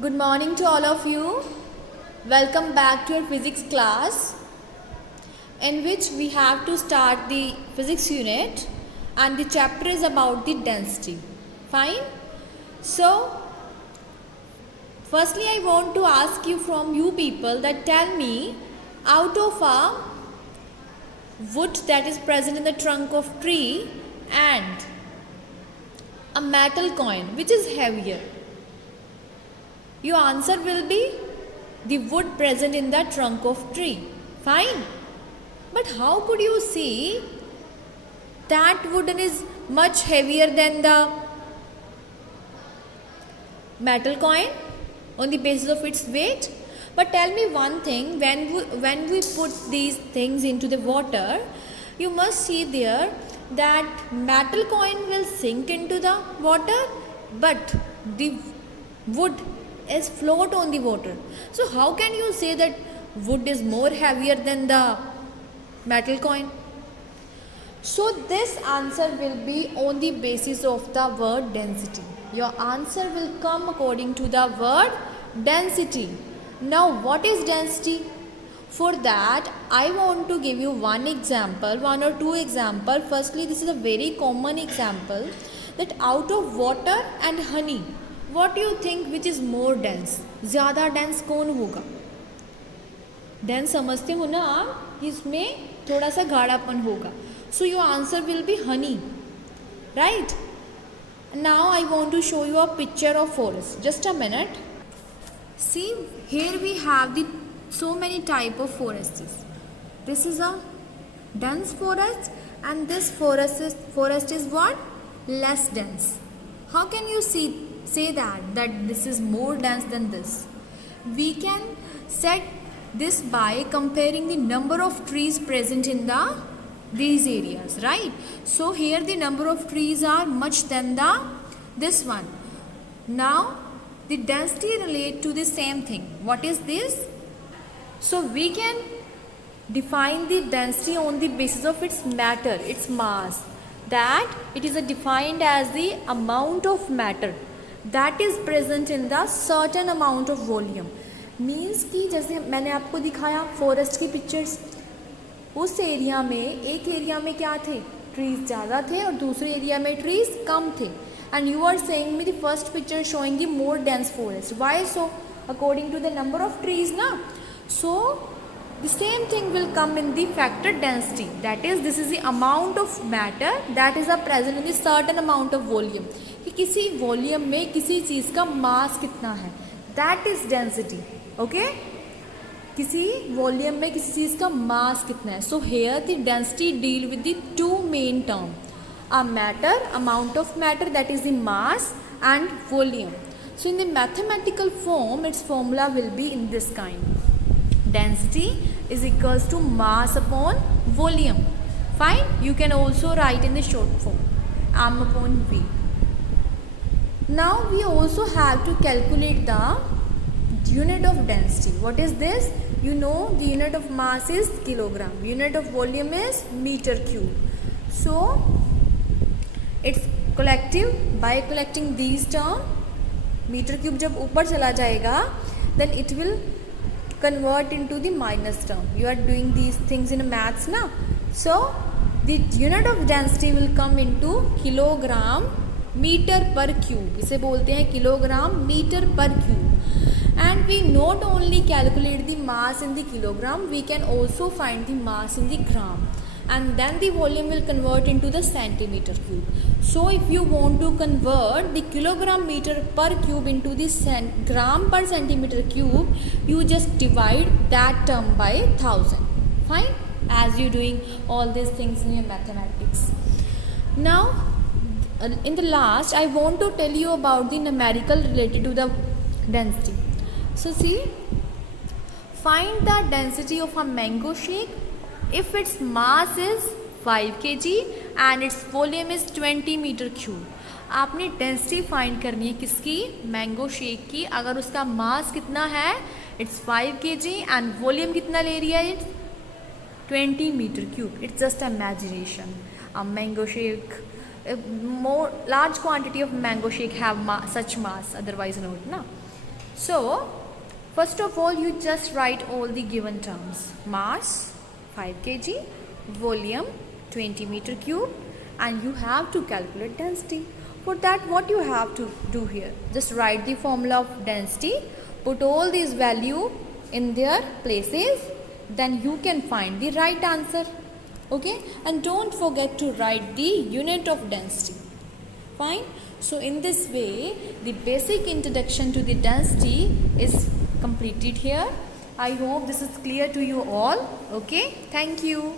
Good morning to all of you. Welcome back to our physics class, in which we have to start the physics unit, and the chapter is about the density. Fine? So, firstly I want to ask you from you people that tell me, out of a wood that is present in the trunk of tree and a metal coin, which is heavier? Your answer will be the wood present in the trunk of tree. Fine. But how could you see that wooden is much heavier than the metal coin on the basis of its weight? But tell me one thing, when we put these things into the water, you must see there that metal coin will sink into the water, but the wood is float on the water. So how can you say that wood is more heavier than the metal coin? So this answer will be on the basis of the word density. Your answer will come according to the word density. Now what is density? For that I want to give you one or two example. Firstly, this is a very common example, that out of water and honey, what do you think which is more dense? ज़्यादा dense कौन होगा? Dense समझते हो ना आप, इसमें थोड़ा सा गाढ़ापन होगा. So your answer will be honey, right? Now I want to show you a picture of forest. Just a minute. See, here we have the so many type of forests. This is a dense forest, and this forest is what? Less dense. How can you say that this is more dense than this? We can set this by comparing the number of trees present in these areas, right? So here the number of trees are much than this one. Now the density relate to the same thing. What is this? So we can define the density on the basis of its matter, its mass, that it is defined as the amount of matter that is present in the certain amount of volume. Means कि जैसे मैंने आपको दिखाया forest की pictures, उस area में एक area में क्या थे, ट्रीज ज़्यादा थे और दूसरे एरिया में ट्रीज कम थे. And you are saying me the first picture showing the more dense forest. Why so? According to the number of trees ना. So the same thing will come in the factor density, that is this is the amount of matter that is present in the certain amount of volume. कि किसी volume में किसी चीज़ का मास कितना है, that is density. okay? किसी volume में किसी चीज़ का मास कितना है. So here the density deal with the two main term, a matter, amount of matter, that is the mass, and volume. So in the mathematical form its formula will be in this kind: density is equals to mass upon volume. Fine. You can also write in the short form, m upon v. Now we also have to calculate the unit of density. What is this? You know the unit of mass is kilogram, unit of volume is meter cube. So it's collective. By collecting these term, meter cube जब ऊपर चला जाएगा, then it will convert into the minus term. You are doing these things in maths now. So the unit of density will come into kilogram meter per cube. इसे बोलते हैं kilogram meter per cube. And we not only calculate the mass in the kilogram, we can also find the mass in the gram, and then the volume will convert into the centimeter cube. So if you want to convert the kilogram meter per cube into the gram per centimeter cube, you just divide that term by 1000. Fine? As you doing all these things in your mathematics. Now in the last I want to tell you about the numerical related to the density. So see, find the density of a mango shake if its mass is 5 kg and its volume is 20 meter cube. आपने density find करनी है किसकी? Mango shake की. अगर उसका मास कितना है, it's 5 kg and volume कितना ले रही है, it's 20 meter cube. It's just imagination. A mango shake, a more large quantity of mango shake have such mass, otherwise not, na. So first of all, you just write all the given terms. Mass 5 kg, volume 20 meter cube, and you have to calculate density. For that, what you have to do here? Just write the formula of density, put all these value in their places, then you can find the right answer. Okay, and don't forget to write the unit of density. Fine. So in this way, the basic introduction to the density is completed here. I hope this is clear to you all. Okay, thank you.